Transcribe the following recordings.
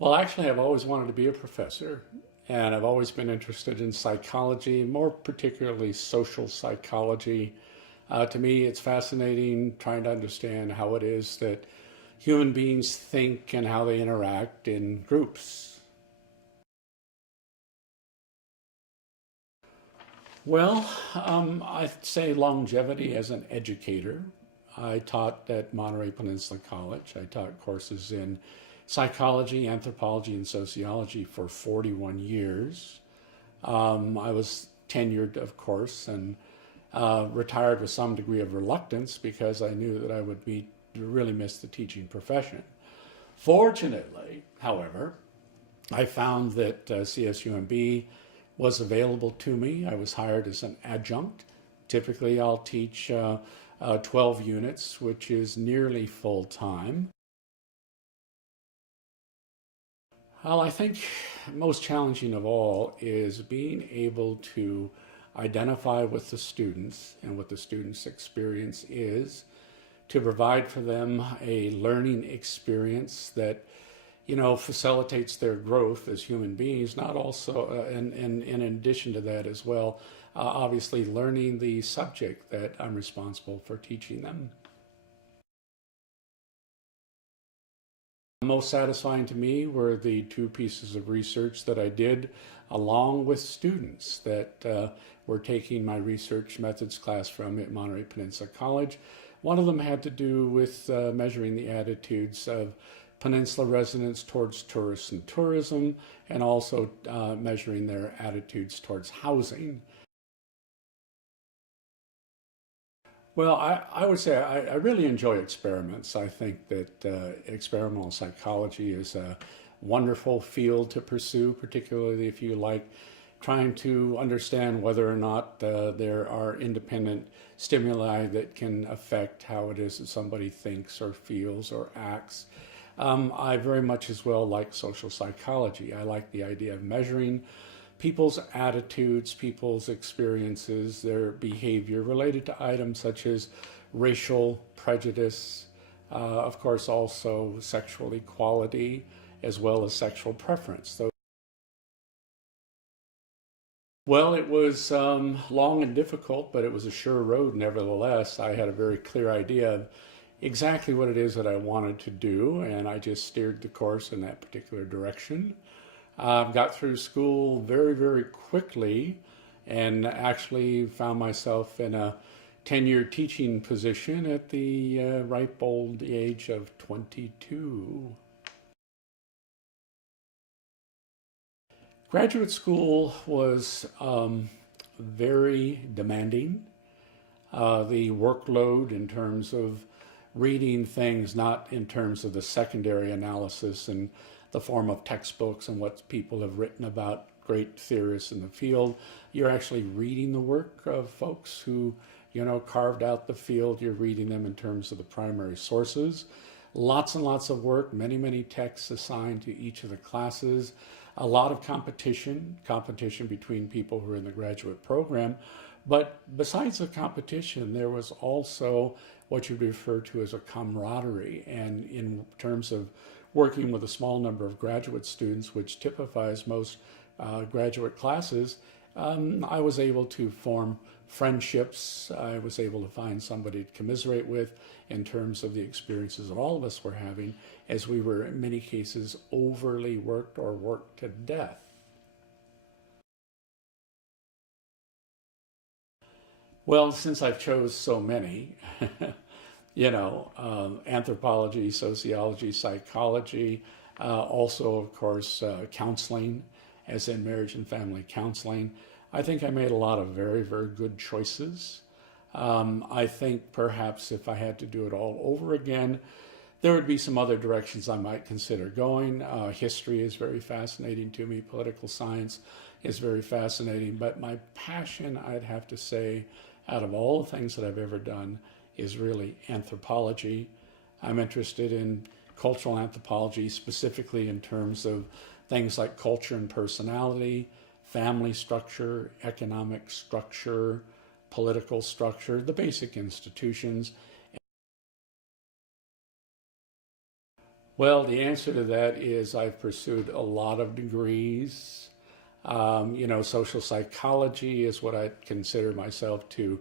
Well, actually, I've always wanted to be a professor, and I've always been interested in psychology, more particularly social psychology. To me, it's fascinating trying to understand how it is that human beings think and how they interact in groups. Well, I'd say longevity as an educator. I taught at Monterey Peninsula College. I taught courses in psychology, anthropology, and sociology for 41 years. I was tenured, of course, and retired with some degree of reluctance because I knew that I would really miss the teaching profession. Fortunately, however, I found that CSUMB was available to me. I was hired as an adjunct. Typically, I'll teach 12 units, which is nearly full time. Well, I think most challenging of all is being able to identify with the students and what the students' experience is, to provide for them a learning experience that facilitates their growth as human beings, not also, and in addition to that as well, obviously learning the subject that I'm responsible for teaching them. Most satisfying to me were the two pieces of research that I did along with students that were taking my research methods class from at Monterey Peninsula College. One of them had to do with measuring the attitudes of Peninsula residents towards tourists and tourism, and also measuring their attitudes towards housing. Well, I would say I really enjoy experiments. I think that experimental psychology is a wonderful field to pursue, particularly if you like trying to understand whether or not there are independent stimuli that can affect how it is that somebody thinks or feels or acts. I very much as well like social psychology. I like the idea of measuring people's attitudes, people's experiences, their behavior related to items such as racial prejudice, of course, also sexual equality, as well as sexual preference. Well, it was long and difficult, but it was a sure road nevertheless. I had a very clear idea of exactly what it is that I wanted to do, and I just steered the course in that particular direction. Got through school very, very quickly and actually found myself in a 10-year teaching position at the ripe old age of 22. Graduate school was very demanding. The workload in terms of reading things, not in terms of the secondary analysis and the form of textbooks and what people have written about great theorists in the field. You're actually reading the work of folks who, carved out the field. You're reading them in terms of the primary sources. Lots and lots of work, many, many texts assigned to each of the classes. A lot of competition between people who are in the graduate program. But besides the competition, there was also what you refer to as a camaraderie. And in terms of working with a small number of graduate students, which typifies most graduate classes, I was able to form friendships. I was able to find somebody to commiserate with in terms of the experiences that all of us were having, as we were in many cases overly worked or worked to death. Well, since I've chose so many, anthropology, sociology, psychology, also, of course, counseling, as in marriage and family counseling. I think I made a lot of very, very good choices. I think perhaps if I had to do it all over again, there would be some other directions I might consider going. History is very fascinating to me. Political science is very fascinating. But my passion, I'd have to say, out of all the things that I've ever done, is really anthropology. I'm interested in cultural anthropology, specifically in terms of things like culture and personality, family structure, economic structure, political structure, the basic institutions. Well, the answer to that is I've pursued a lot of degrees. Social psychology is what I consider myself to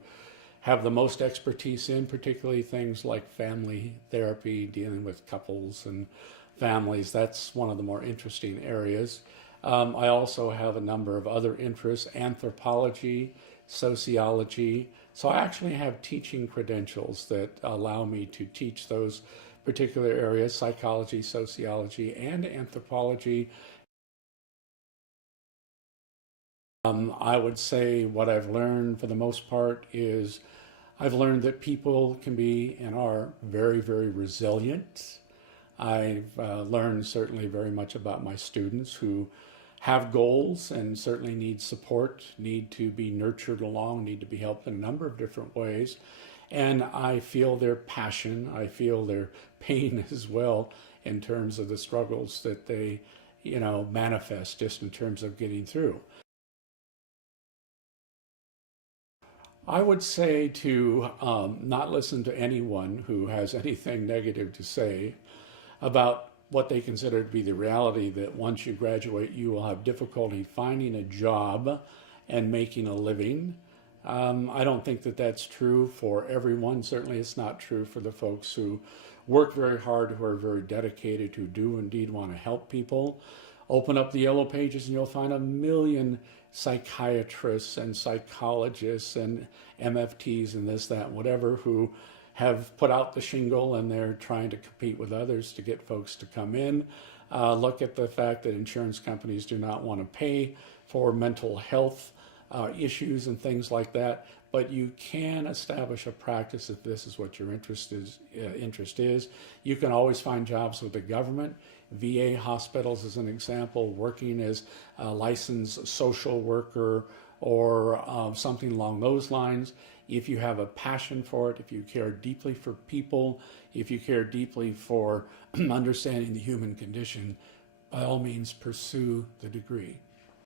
have the most expertise in, particularly things like family therapy, dealing with couples and families. That's one of the more interesting areas. I also have a number of other interests: anthropology, sociology. So I actually have teaching credentials that allow me to teach those particular areas: psychology, sociology, and anthropology. I would say what I've learned for the most part is I've learned that people can be and are very, very resilient. I've learned certainly very much about my students who have goals and certainly need support, need to be nurtured along, need to be helped in a number of different ways. And I feel their passion, I feel their pain as well in terms of the struggles that they, manifest just in terms of getting through. I would say to not listen to anyone who has anything negative to say about what they consider to be the reality that once you graduate, you will have difficulty finding a job and making a living. I don't think that that's true for everyone. Certainly, it's not true for the folks who work very hard, who are very dedicated, who do indeed want to help people. Open up the yellow pages and you'll find a million psychiatrists and psychologists and MFTs and this, that, whatever, who have put out the shingle and they're trying to compete with others to get folks to come in. Look at the fact that insurance companies do not want to pay for mental health issues and things like that. But you can establish a practice if this is what your interest is. You can always find jobs with the government. VA hospitals, as an example, working as a licensed social worker or something along those lines. If you have a passion for it, if you care deeply for people, if you care deeply for understanding the human condition, by all means pursue the degree.